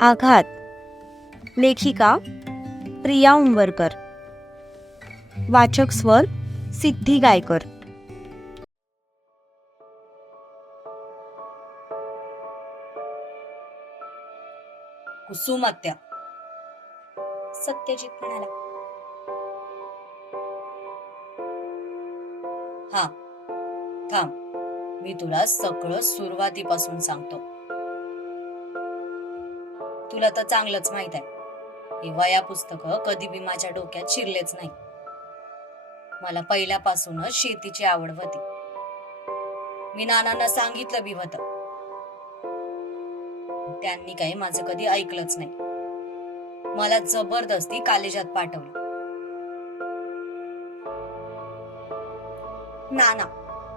आघात. लेखिका प्रिया उंबरकर. वाचक स्वर सिद्धी गायकर. कुसुमात्या. सत्यजित म्हणाला. हा थांब. मी तुला सगळं सुरुवातीपासून सांगतो. तुला तर चांगलंच माहीत आहे. ही वया पुस्तक कधी बी माझ्या डोक्यात शिरलेच नाही. मला पहिल्यापासूनच शेतीची आवड होती. मी नानांना सांगितलं बी होत. त्यांनी काही माझं कधी ऐकलंच नाही. मला जबरदस्ती कॉलेजात पाठवलं. नाना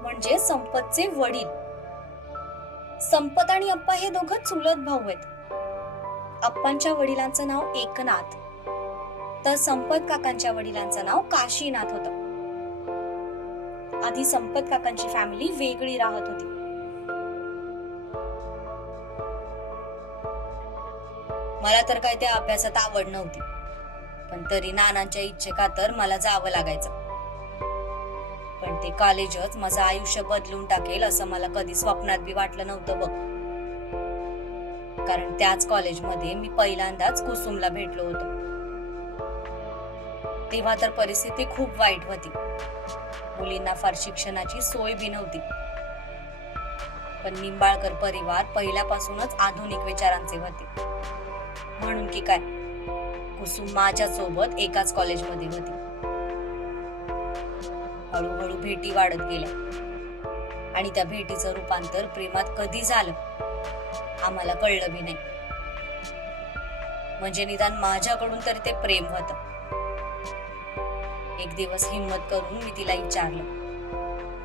म्हणजे संपतचे वडील. संपत आणि अप्पा हे दोघं चुलत भाऊ आहेत. अप्पांच्या वडिलांचं नाव एकनाथ. तर संपत काकांच्या वडिलांचं नाव काशीनाथ होत. आधी संपत काकांची फॅमिली वेगळी राहत होती. मला तर काय त्या अभ्यासात आवड नव्हती. पण तरी नानांच्या इच्छेखातर मला जावं लागायचं. पण ते कॉलेजच माझं आयुष्य बदलून टाकेल असं मला कधी स्वप्नात बी वाटलं नव्हतं बघ. कारण त्याच कॉलेजमध्ये मी पहिल्यांदाच कुसुमला भेटलो होतो. तेव्हा तर परिस्थिती खूप वाईट होती. मुलींना फार शिक्षणाची सोय बी नव्हती. पण निंबाळकर परिवार पहिल्यापासूनच आधुनिक विचारांचे होते. म्हणून की काय? कुसुम माझ्या सोबत एकाच कॉलेजमध्ये होती. हळूहळू भेटी वाढत गेल्या. आणि त्या भेटीचं रूपांतर प्रेमात कधी झालं? आम्हाला कळलं बी नाही. म्हणजे निदान माझ्याकडून तरी ते प्रेम होत. एक दिवस हिंमत करून मी तिला विचारलं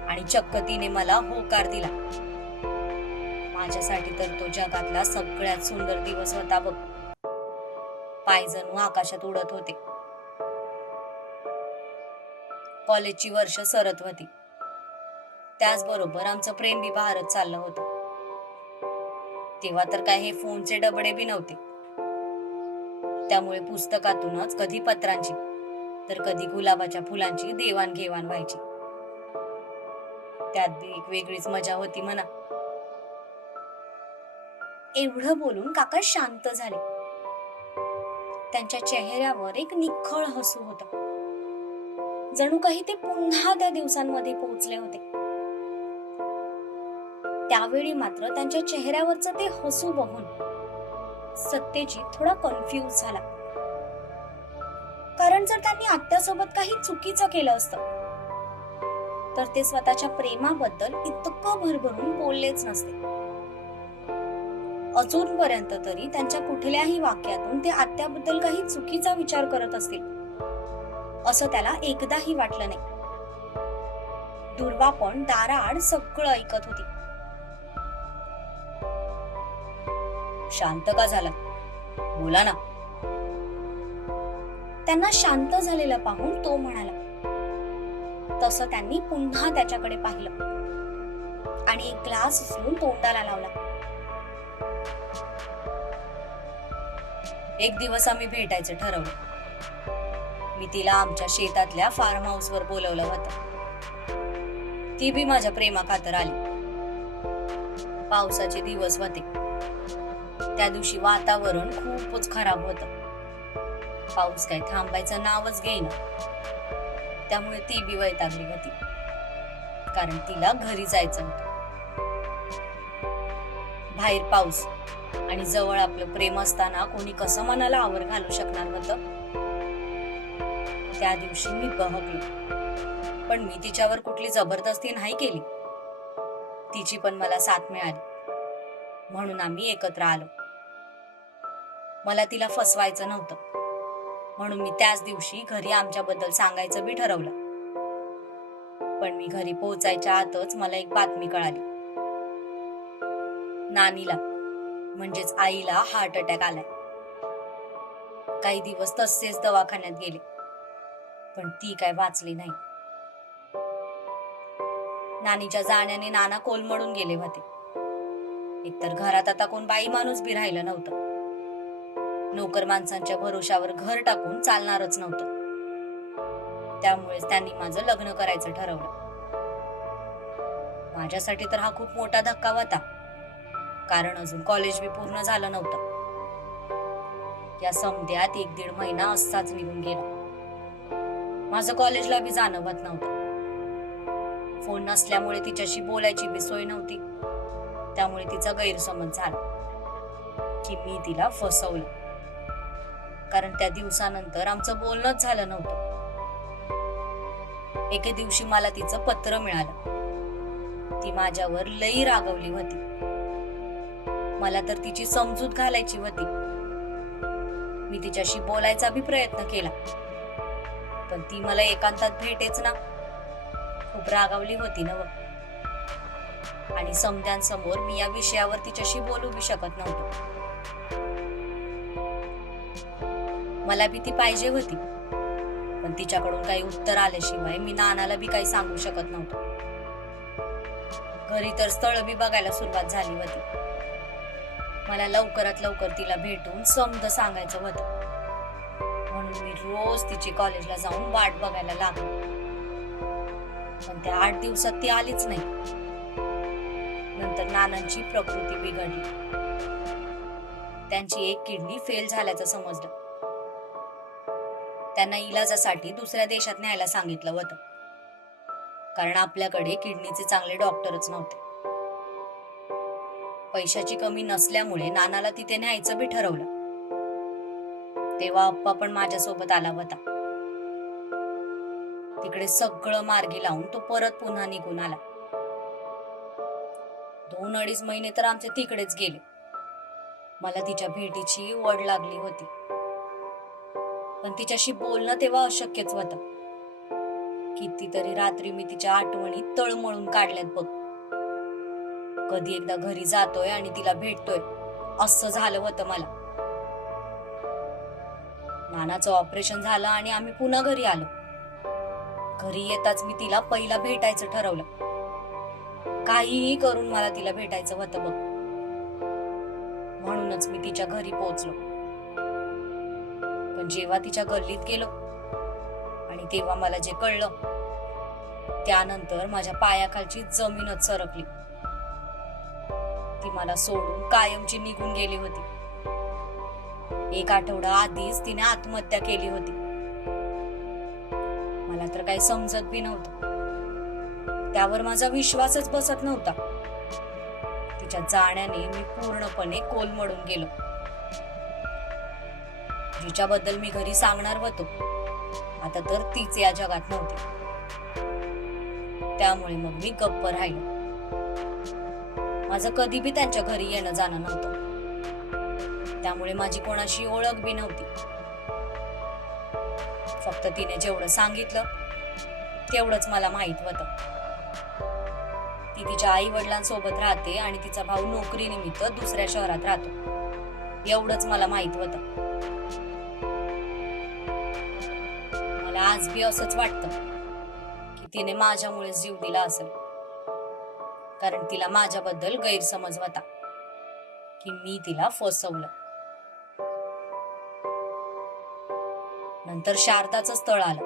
आणि चक्क तिने मला होकार दिला. माझ्यासाठी तर तो जगातला सगळ्यात सुंदर दिवस होता बघ. पाय जणू आकाशात उडत होते. कॉलेजची वर्ष सरत होती. त्याचबरोबर आमचं प्रेम बी भारत चाललं होतं. तेव्हा तर काय हे फोनचे डबडे बी नव्हते. त्यामुळे पुस्तकातूनच कधी पत्रांची तर कधी गुलाबाच्या फुलांची देवाणघेवाण व्हायची. त्यात बी एक वेगळीच मजा होती म्हणा. एवढं बोलून काका शांत झाले. त्यांच्या चेहऱ्यावर एक निखळ हसू होता. जणू काही ते पुन्हा त्या दिवसांमध्ये पोहोचले होते. त्यावेळी मात्र त्यांच्या चेहऱ्यावरचं ते हसू बघून सत्यजित थोडा कन्फ्यूज झाला. कारण जर त्यांनी आत्यासोबत काही चुकीचं केलं असतं तर ते स्वतःच्या प्रेमाबद्दल इतकं भरभरून बोललेच नसते. अजूनपर्यंत तरी त्यांच्या कुठल्याही वाक्यातून ते आत्याबद्दल काही चुकीचा विचार करत असतील असं त्याला एकदाही वाटलं नाही. दुर्वा पण दाराआड सगळं ऐकत होती. शांत का झाला? बोला ना. त्यांना शांत झालेला पाहून तो म्हणाला. तसं त्यांनी पुन्हा त्याच्याकडे पाहिलं. आणि एक ग्लास उचलून तोंडाला लावला. एक दिवस आम्ही भेटायचं ठरवलं. मी तिला आमच्या शेतातल्या फार्म हाऊस वर बोलवलं होतं. ती बी माझ्या प्रेमा खातर आली. पावसाचे दिवस होते. त्या दिवशी वातावरण खूपच खराब होत. पाऊस काय थांबायचं नावच घेईना. त्यामुळे ती बी वैतागली होती. कारण तिला घरी जायचं होत. बाहेर पाऊस आणि जवळ आपलं प्रेम असताना कोणी कसं मनाला आवर घालू शकणार होत? त्या दिवशी मी बहकलो. पण मी तिच्यावर कुठली जबरदस्ती नाही केली. तिची पण मला साथ मिळाली. म्हणून आम्ही एकत्र आलो. मला तिला फसवायचं नव्हतं. म्हणून मी त्याच दिवशी घरी आमच्याबद्दल सांगायचं बी ठरवलं. पण मी घरी पोहोचायच्या आतच मला एक बातमी कळाली. नानीला म्हणजेच आईला हार्ट अटॅक आलाय. काही दिवस तसेच दवाखान्यात गेले पण ती काय वाचली नाही. नानीच्या जाण्याने नाना कोलमडून गेले होते. एकतर घरात आता कोण बाई माणूस बी राहिलं नव्हतं. नोकर माणसांच्या भरोशावर घर टाकून चालणारच नव्हतं. त्यामुळेच त्यांनी माझं लग्न करायचं ठरवलं. माझ्यासाठी तर हा खूप मोठा धक्का होता. कारण अजून कॉलेज बी पूर्ण झालं नव्हतं. या समध्यात एक दीड महिना असाच निघून गेला. माझं कॉलेजला बी जाणं होत नव्हतं. फोन नसल्यामुळे तिच्याशी बोलायची बी सोय नव्हती. त्यामुळे तिचा गैरसमज झाला. की मी तिला फसवलं. कारण त्या दिवसानंतर आमचं बोलणंच झालं नव्हतं. एके दिवशी मला तिचं पत्र मिळालं. ती माझ्यावर लई रागवली होती. मला तर तिची समजूत घालायची होती. मी तिच्याशी बोलायचा बी प्रयत्न केला. पण ती मला एकांतात भेटेच ना. खूप रागावली होती ना आणि समजांसमोर मी या विषयावर तिच्याशी बोलू बी शकत नव्हतो. मला बी ती पाहिजे होती. पण तिच्याकडून काही उत्तर आल्याशिवाय मी नानाला बी काही सांगू शकत नव्हतो. घरी तर स्थळ बी बघायला सुरुवात झाली होती. मला लवकरात लवकर तिला भेटून समज सांगायचं होतं. म्हणून मी रोज तिची कॉलेजला जाऊन वाट बघायला लागलो. पण त्या आठ दिवसात ती आलीच नाही. नंतर नानांची प्रकृती बिघडली. त्यांची एक किडनी फेल झाल्याचं समजलं. त्यांना इलाजासाठी दुसऱ्या देशात न्यायला सांगितलं होतं. कारण आपल्याकडे किडनीचे चांगले डॉक्टरच नव्हते. पैशाची कमी नसल्यामुळे नानाला तिथे न्यायचं बी ठरवलं. तेव्हा अप्पा पण माझ्यासोबत आला होता. तिकडे सगळं मार्गी लावून तो परत पुन्हा निघून आला. दोन अडीच महिने तर आमचे तिकडेच गेले. मला तिच्या भेटीची वड लागली होती. पण तिच्याशी बोलणं तेव्हा अशक्यच होतं. कितीतरी रात्री मी तिच्या आठवणी तळमळून काढल्यात बघ. कधी एकदा घरी जातोय आणि तिला भेटतोय असं झालं होतं मला. नानाचं ऑपरेशन झालं आणि आम्ही पुन्हा घरी आलो. घरी येताच मी तिला पहिला भेटायचं ठरवलं. काहीही करून मला तिला भेटायचं होतं बघ. म्हणूनच मी तिच्या घरी पोहोचलो. पण जेव्हा तिच्या गल्लीत गेलो आणि तेव्हा मला जे कळलं त्यानंतर माझ्या पायाखालची जमीनच सरकली. ती मला सोडून कायमची निघून गेली होती. एक आठवडा आधीच तिने आत्महत्या केली होती. मला तर काही समजत बी नव्हतं. त्यावर माझा विश्वासच बसत नव्हता. तिच्या जाण्याने मी पूर्णपणे कोलमडून गेलो. जिच्याबद्दल मी घरी सांगणार होतो आता तर तीच या जगात नव्हती. त्यामुळे मग मी गप्प राहिलो. माझं कधी बी त्यांच्या घरी येणं जाणं नव्हतं. त्यामुळे माझी कोणाशी ओळख बी नव्हती. फक्त तिने जेवढं सांगितलं तेवढंच मला माहीत होतं. ती तिच्या आई वडिलांसोबत राहते आणि तिचा भाऊ नोकरी निमित्त दुसऱ्या शहरात राहतो. एवढंच मला माहीत होतं. मला आज बी असंच वाटतं की तिने माझ्यामुळे जीव दिला असेल. कारण तिला माझ्याबद्दल गैरसमज होता की मी तिला फसवलं. नंतर शारदाचं स्थळ आलं.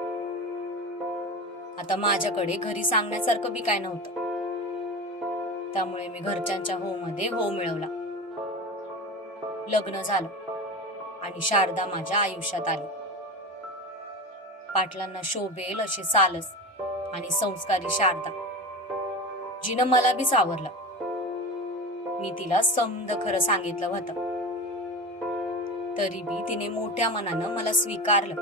आता माझ्याकडे घरी सांगण्यासारखं बी काय नव्हतं. त्यामुळे मी घरच्यांच्या हो मध्ये हो मिळवला. लग्न झालं आणि शारदा माझ्या आयुष्यात आली. पाटलांना शोभेल असे सालस आणि संस्कारी शारदा. जिनं मला बी सावरलं. मी तिला समद खरं सांगितलं होतं. तरी बी तिने मोठ्या मनानं मला स्वीकारलं.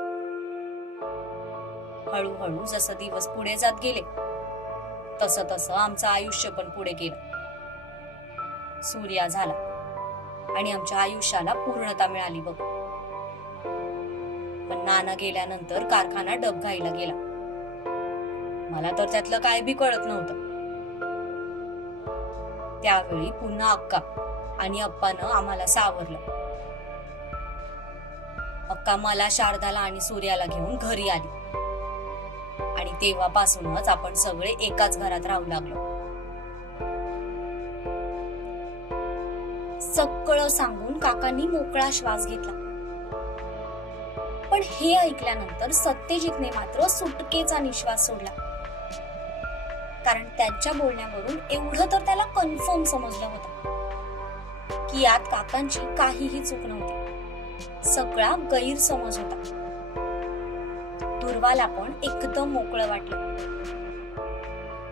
हळूहळू जसं दिवस पुढे जात गेले तसं तसं आमचं आयुष्य पण पुढे गेलं. सूर्या झाला आणि आमच्या आयुष्याला पूर्णता मिळाली बघ. नाना गेल्यानंतर कारखाना डबघाईला गेला. मला तर त्यातलं काय बी कळत नव्हतं. त्यावेळी पुन्हा अक्का आणि अप्पानं आम्हाला सावरलं. अक्का मला शारदाला आणि सूर्याला घेऊन घरी आली. आणि तेव्हापासूनच आपण सगळे एकाच घरात राहू लागलो. सगळं सांगून काकांनी मोकळा श्वास घेतला. पण हे ऐकल्यानंतर सत्यजितने मात्र सुटकेचा निश्वास सोडला. कारण त्यांच्या बोलण्यावरून एवढं तर त्याला कन्फर्म समजलं होतं. की यात काकांची काहीही चूक नव्हती. सगळा गैरसमज होता. दुर्वाला पण एकदम मोकळं वाटलं.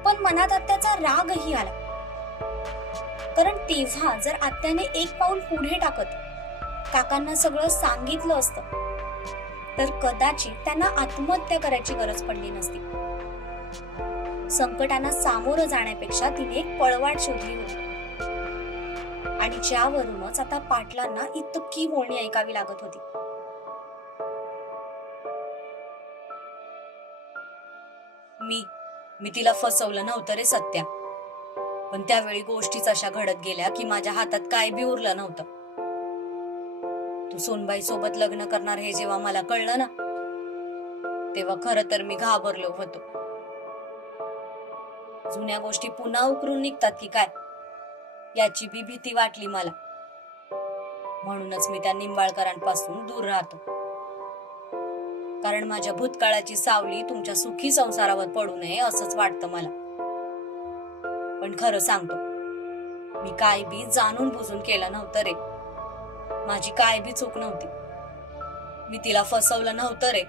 पण मनात आत्याचा रागही आला. कारण तेव्हा जर आत्याने एक पाऊल पुढे टाकत काकांना सगळं सांगितलं असतं तर कदाचित त्यांना आत्महत्या करायची गरज पडली नसती. संकटांना सामोरं जाण्यापेक्षा तिने एक पळवाट शोधली होती. आणि ज्यावरूनच आता पाटलांना इतकी बोलणी ऐकावी लागत होती. मी मी तिला फसवलं नव्हतं रे सत्या. पण त्यावेळी गोष्टीच अशा घडत गेल्या की माझ्या हातात काय बी उरलं नव्हतं. तू सोनबाई सोबत लग्न करणार हे जेव्हा मला कळलं ना तेव्हा खरं तर मी घाबरलो होतो. जुन्या गोष्टी पुन्हा उकरून निघतात की काय? याची बी भीती वाटली मला. म्हणूनच मी त्या निंबाळकरांपासून दूर राहतो. कारण माझ्या भूतकाळाची सावली तुमच्या सुखी संसारावर पडू नये असंच वाटतं मला. पण खरं सांगतो मी काय बी जाणून बुजून केलं नव्हतं रे. माझी काय बी चूक नव्हती. मी तिला फसवलं नव्हतं रे.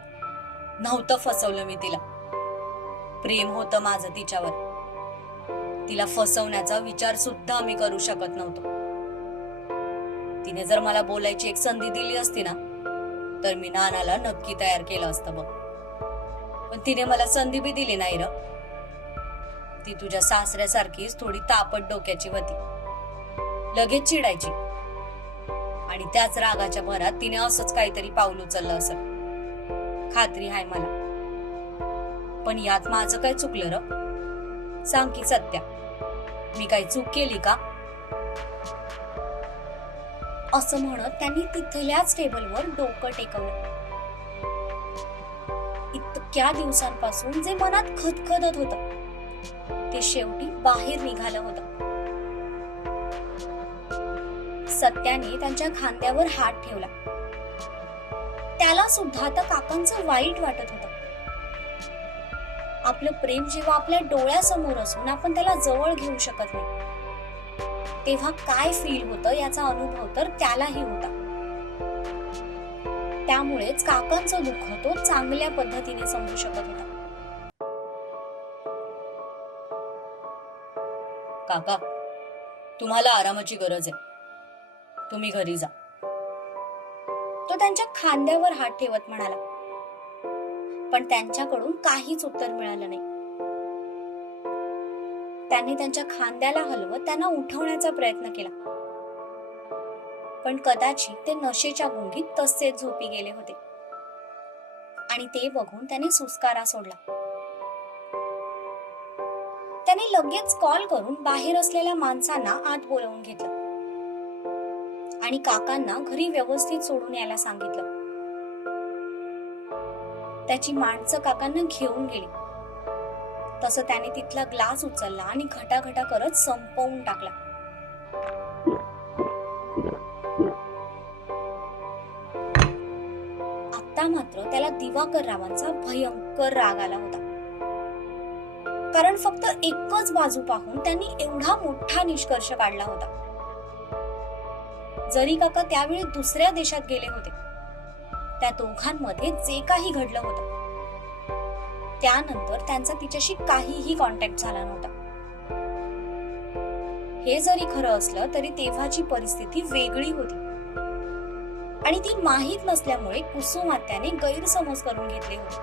नव्हतं फसवलं मी तिला. प्रेम होतं माझं तिच्यावर. तिला फसवण्याचा विचार सुद्धा मी करू शकत नव्हतो. तिने जर मला बोलायची एक संधी दिली असती ना तर मी नानाला नक्की तयार केलं असतं बघ. पण तिने मला संधी बी दिली नाही र. ती तुझ्या सासऱ्यासारखीच थोडी तापट डोक्याची होती. लगेच चिडायची. आणि त्याच रागाच्या भरात तिने असंच काहीतरी पाऊल उचललं असं. खात्री आहे मला. पण यात माझं काय चुकलं र? सांग की सत्या. मी काही चूक केली का? असं म्हणत त्यांनी तिथल्याच टेबलवर डोकं टेकवलं. इतक्या दिवसांपासून जे मनात खदखदत होत ते शेवटी बाहेर निघालं होतं. सत्याने त्यांच्या खांद्यावर हात ठेवला. त्याला सुद्धा तर काकांचं वाईट वाटत होतं. आपलं प्रेम जेव्हा आपल्या डोळ्यासमोर असून आपण त्याला जवळ घेऊ शकत नाही. तेव्हा काय फील होतं याचा अनुभव तर त्यालाही होता. त्यामुळेच काकांचं दुःख तो चांगल्या पद्धतीने समजू शकत होता. काका तुम्हाला आरामाची गरज आहे. तुम्ही घरी जा. तो त्यांच्या खांद्यावर हात ठेवत म्हणाला. पण त्यांच्याकडून काहीच उत्तर मिळालं नाही. त्यांनी त्यांच्या खांद्याला हलवत त्यांना उठवण्याचा प्रयत्न केला. पण कदाचित ते नशेच्या गुंगीत तसेच झोपी गेले होते. आणि ते बघून त्याने सुस्कारा सोडला. त्याने लगेच कॉल करून बाहेर असलेल्या माणसांना आत बोलवून घेतलं. आणि काकांना घरी व्यवस्थित सोडून यायला सांगितलं. त्याची माणसं काकांना घेऊन गेली. तसं त्याने तिथला ग्लास उचलला आणि घटाघटा करत संपवून टाकला. आता मात्र त्याला दिवाकर रावांचा भयंकर राग आला होता. कारण फक्त एकच बाजू पाहून त्यांनी एवढा मोठा निष्कर्ष काढला होता. जरी काका त्यावेळी दुसऱ्या देशात गेले होते त्या दोघांमध्ये जे काही घडलं होतं त्यानंतर त्यांचा तिच्याशी काहीही कॉन्टॅक्ट झाला नव्हता. हे जरी खरं असलं तरी तेव्हाची परिस्थिती वेगळी होती. आणि ती माहीत नसल्यामुळे कुसुमात्याने गैरसमज करून घेतले होते.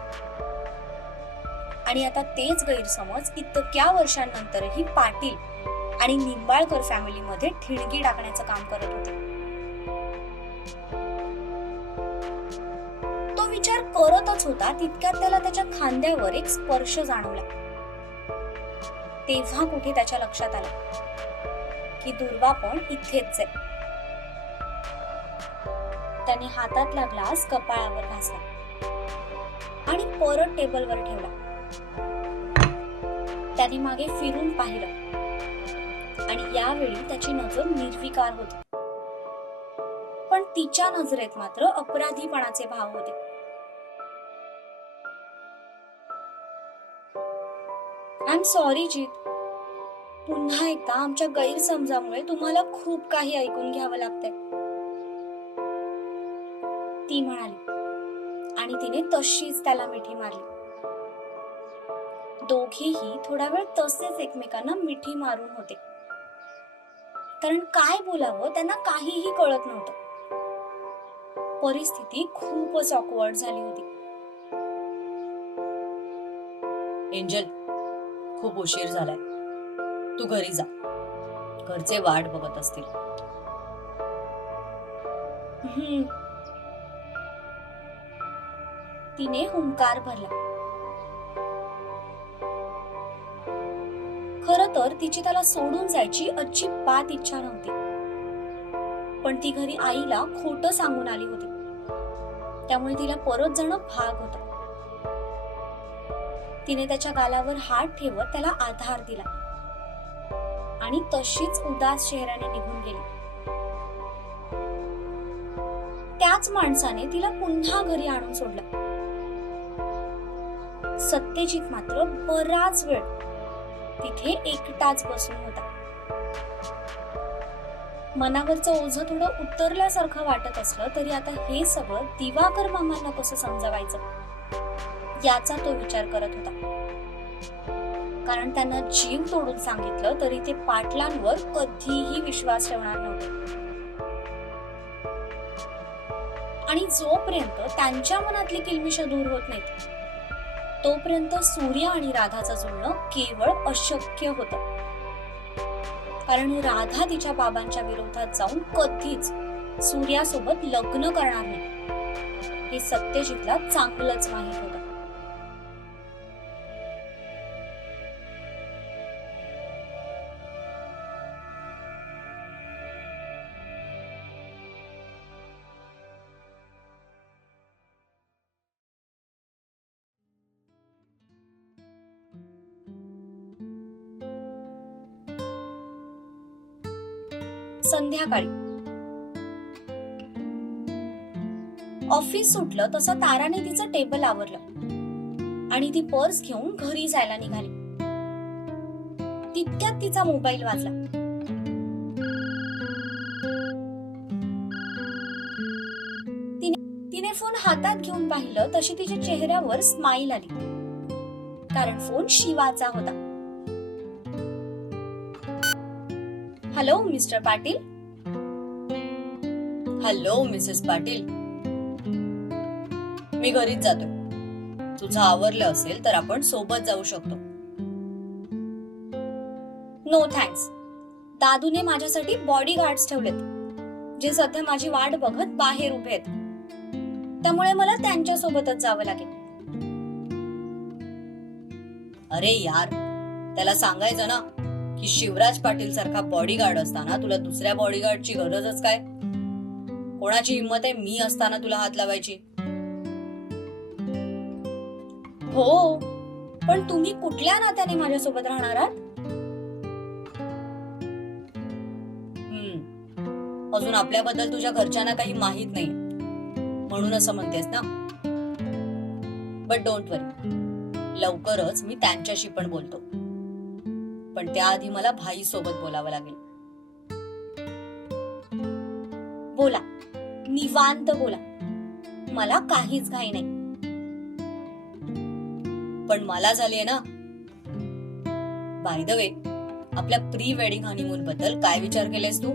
आणि आता तेच गैरसमज इतक्या वर्षांनंतरही पाटील आणि निंबाळकर फॅमिलीमध्ये ठिणगी टाकण्याचं काम करत होते. तो विचार करतच होता तितक्यात त्याला त्याच्या खांद्यावर एक स्पर्श जाणवला. तेव्हा कुठे त्याच्या लक्षात आलं? की दुर्वा पण इथेच आहे. त्याने हातातला ग्लास कपाळावर घासला आणि परत टेबलवर ठेवला. त्याने मागे फिरून पाहिलं. आणि यावेळी त्याची नजर निर्विकार होती. पण तिच्या नजरेत मात्र अपराधीपणाचे भाव होते. I'm sorry Jeet. पुन्हा एकदा आमच्या गैरसमजामुळे तुम्हाला खूप काही ऐकून घ्यावं लागतंय. ती म्हणाली. आणि तिने तशीच त्याला मिठी मारली. दोघेही थोडा वेळ तसेच एकमेकांना मिठी मारून होते. कारण काय बोलावं त्यांना काहीही कळत नव्हतं. परिस्थिती खूपच ऑकवर्ड झाली होती. एंजल खूप उशीर झालाय. तू घरी जा. घरचे वाट बघत असतील. तिने हुंकार भरला. खर तर तिची त्याला सोडून जायची अजिबात इच्छा नव्हती. पण ती घरी आईला खोट सांगून आली होती. त्यामुळे तिला परत जाणं भाग होता. तिने त्याच्या गालावर हात ठेवत त्याला आधार दिला. आणि तशीच उदास चेहऱ्याने निघून गेली. त्याच माणसाने तिला पुन्हा घरी आणून सोडलं. सत्यजित मात्र बराच वेळ तिथे एकटाच बसून होता. मनावरचं ओझं थोडं उतरल्यासारखं वाटत असलं तरी आता हे सगळं दिवाकर मामांना कसं समजावायचं? याचा तो विचार करत होता. कारण त्यांना जीव तोडून सांगितलं तरी ते पाटलांवर कधीही विश्वास ठेवणार नव्हते. आणि जोपर्यंत त्यांच्या मनातली किलमिश दूर होत नाहीत तोपर्यंत सूर्य आणि राधाचं जुळणं केवळ अशक्य होतं. कारण राधा तिच्या बाबांच्या विरोधात जाऊन कधीच सूर्यासोबत लग्न करणार नाही. हे सत्यजितला चांगलंच माहीत होतं. संध्याकाळी. ऑफिस सुटलं तसं ताराने तिचं टेबल आवरलं. आणि ती पर्स घेऊन घरी जायला निघाली. तितक्यात तिचा मोबाईल वाजला. तिने तिने फोन हातात घेऊन पाहिलं तशी तिच्या चेहऱ्यावर स्माईल आली. कारण फोन शिवाचा होता. Hello Mr Patil hello Mrs Patil मी घरीच जातो. तुझं आवरलं असेल तर आपण सोबत जाऊ शकतो. नो थँक्स दादूने माझ्यासाठी बॉडी गार्ड्स ठेवलेत जे सध्या माझी वाट बघत बाहेर उभे आहेत. त्यामुळे मला त्यांच्या सोबतच जावं लागेल. अरे यार त्याला सांगायचं ना की शिवराज पाटील सारखा बॉडीगार्ड असताना तुला दुसऱ्या बॉडीगार्डची गरजच काय? कोणाची हिंमत आहे मी असताना तुला हात लावायची? हो पण तुम्ही कुठल्या नात्याने माझ्यासोबत राहणार आहात? हम्म, अजून आपल्याबद्दल तुझ्या घरच्यांना काही माहीत नाही. म्हणून असं म्हणतेस ना? बट डोंट वरी लवकरच मी त्यांच्याशी पण बोलतो. पण त्याआधी मला भाई सोबत बोलावं लागेल. बोला. निवांत बोला. मला काहीच घाई नाही. पण मला झालीये ना. बाय द वे आपल्या प्री वेडिंग हनीमून बद्दल काय विचार केलेस तू?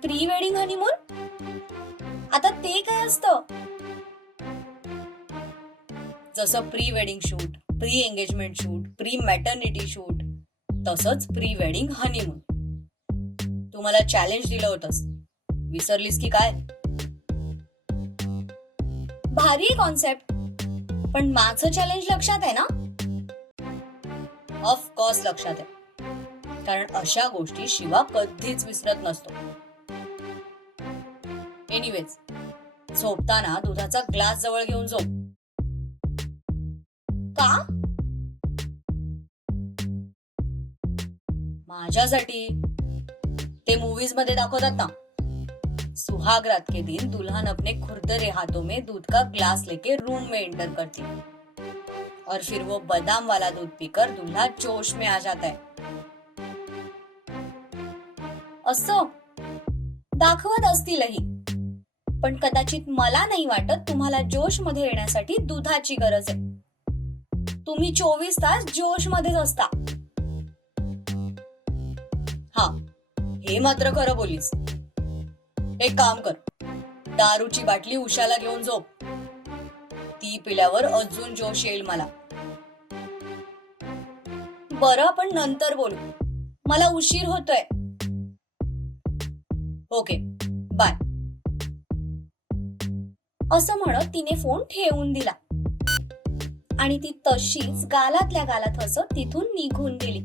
प्री वेडिंग हनीमून आता ते काय असतं? जसं pre wedding shoot pre engagement shoot pre maternity shoot तसंच प्री वेडिंग हनीमून तू मला चॅलेंज दिलं होतंस. विसरलीस की काय? भारी कॉन्सेप्ट पण माझं चॅलेंज लक्षात आहे ना? ऑफकोर्स लक्षात आहे. कारण अशा गोष्टी शिवा कधीच विसरत नसतो. एनिवेज झोपताना दुधाचा ग्लास जवळ घेऊन झोप. का? माझ्यासाठी. ते मूवीजमध्ये दाखवतात ना. सुहाग रात के दिन दुल्हन अपने खुरदरे हाथों में दूध का ग्लास लेके रूम में एंटर करती. और फिर वो बादाम वाला दूध पीकर दुल्हा जोश में आ जाता है. असं? दाखवत असतीलही. पण कदाचित मला नाही वाटत तुम्हाला जोशमध्ये येण्यासाठी दुधाची गरज आहे. तुम्ही चोवीस तास जोश मध्येच असता. हा हे मात्र खरं बोलीस एक काम कर दारूची बाटली उशाला घेऊन झोप. ती पिल्यावर अजून जोश येईल मला. बरं आपण नंतर बोलू. मला उशीर होतोय. Okay bye. असं म्हणत तिने फोन ठेवून दिला. आणि ती तशीच गालातल्या गालात हसत तिथून निघून गेली.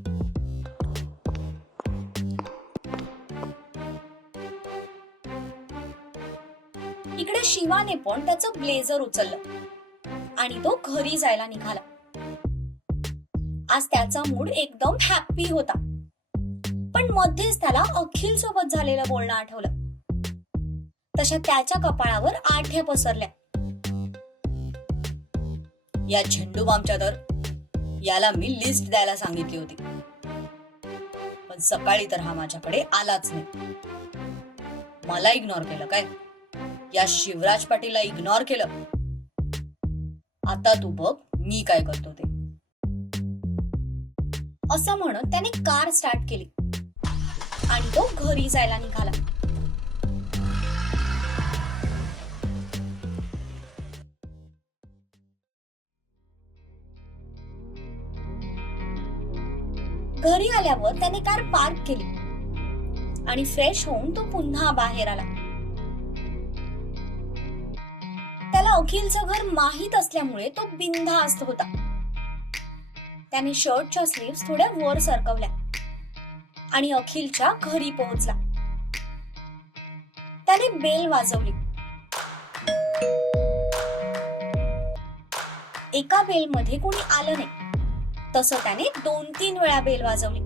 इकडे शिवाने पण त्याचं ब्लेझर उचललं आणि तो घरी जायला निघाला. आज त्याचा मूड एकदम हॅप्पी होता. पण मध्येच त्याला अखिल सोबत झालेलं बोलणं आठवलं. तशा त्याच्या कपाळावर आठ्या पसरल्या. या झेंडू बामच्या तर याला मी लिस्ट द्यायला सांगितली होती. पण सकाळी तर हा माझ्याकडे आलाच नाही. मला इग्नोर केलं काय? या शिवराज पाटीलला इग्नोर केलं? आता तू बघ मी काय करतो ते. असं म्हणत त्याने कार स्टार्ट केली. आणि तो घरी जायला निघाला. घरी आल्यावर त्याने कार पार्क केली. आणि फ्रेश होऊन तो पुन्हा बाहेर आला. त्याला अखिलचं घर माहीत असल्यामुळे तो बिनधास्त होता. त्याने शर्टच्या स्लीव्स थोड्या वर सरकवल्या आणि अखिलच्या घरी पोहोचला. त्याने बेल वाजवली. एका बेलमध्ये कोणी आलं नाही. तसं त्याने दोन तीन वेळा बेल वाजवली.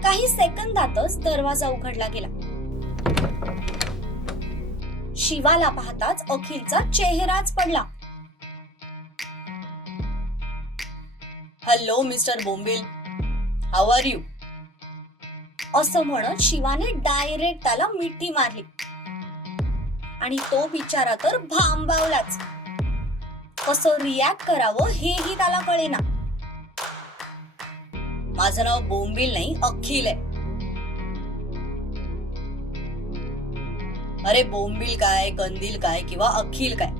काही सेकंदातच दरवाजा उघडला गेला. शिवाला पाहताच अखिलचा चेहराच पडला. Hello Mr बोंबिल. How are you? असं म्हणत शिवाने डायरेक्ट त्याला मिठी मारली. आणि तो बिचारा तर भांबावलाच. कसं रिॲक्ट करावं हेही त्याला कळेना. माझं नाव बोंबिल नाही अखिल आहे. अरे बोंबिल काय कंदील काय किंवा अखिल काय?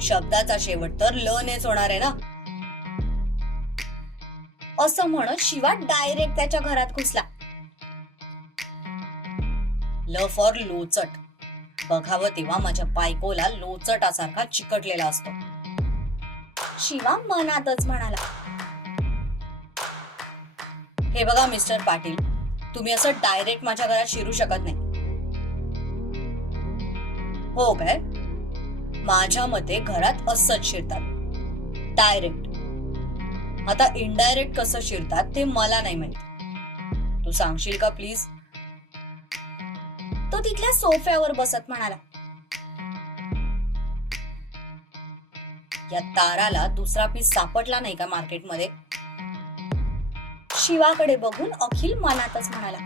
शब्दाचा शेवट तर ल नेच होणार आहे ना? असं म्हणत शिवा डायरेक्ट त्याच्या घरात घुसला. ल फॉर लोचट. बघावं तेव्हा माझ्या बायकोला लोचटासारखा चिकटलेला असतो. शिवा मनातच म्हणाला. हे बघा मिस्टर पाटील तुम्ही असं डायरेक्ट माझ्या घरात शिरू शकत नाही. हो काय? माझ्या मते घरात असंच शिरतात. डायरेक्ट आता इनडायरेक्ट कसं शिरतात ते मला नाही माहीत. तू सांगशील का प्लीज तो तिथल्या सोफ्यावर बसत म्हणाला. या ताराला दुसरा पीस सापडला नाही का मार्केटमध्ये? शिवाकडे बघून अखिल मनातच म्हणाला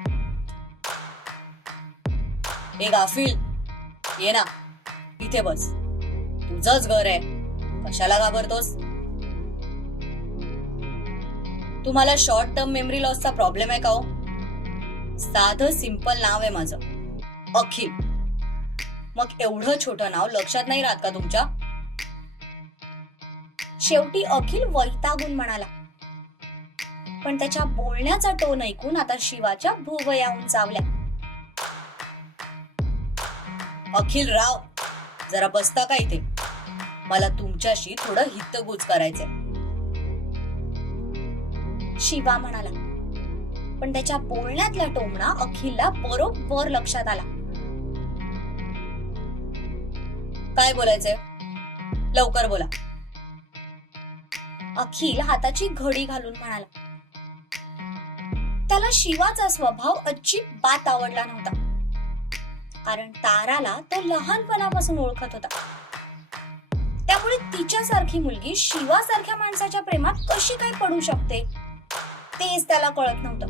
ए गाफिल ये ना इथे बस. तुझंच घर आहे. कशाला घाबरतोस? तुम्हाला शॉर्ट टर्म मेमरी लॉसचा प्रॉब्लेम आहे का हो? साधं सिंपल नाव आहे माझं. अखिल. मग एवढं छोटं नाव लक्षात नाही राहत का तुमच्या? शेवटी अखिल वैतागून म्हणाला. पण त्याच्या बोलण्याचा टोन ऐकून आता शिवाच्या भुवयाहून चावल्या. अखिल राव जरा बसता का इथे? मला तुमच्याशी थोडं हितगुज करायचंय. शिवा म्हणाला. पण त्याच्या बोलण्यातला टोमणा अखिलला बरोबर लक्षात आला. काय बोलायचंय? लवकर बोला. अखिल हाताची घडी घालून म्हणाला. त्याला शिवाचा स्वभाव अजिबात आवडला नव्हता. कारण ताराला तो लहानपणापासून ओळखत होता. त्यामुळे तिच्यासारखी मुलगी शिवासारख्या माणसाच्या प्रेमात कशी काय पडू शकते तेच त्याला कळत नव्हतं.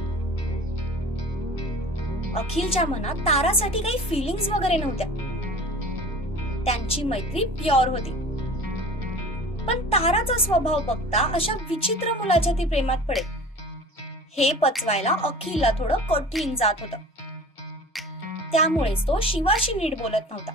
अखिलच्या मनात तारासाठी काही फिलिंग्स वगैरे नव्हत्या. त्यांची मैत्री प्युअर होती. पण ताराचा स्वभाव बघता अशा विचित्र मुलाच्या ती प्रेमात पडे हे पचवायला अखिलला थोडं कठीण जात होतं. त्यामुळेच तो शिवाशी नीट बोलत नव्हता.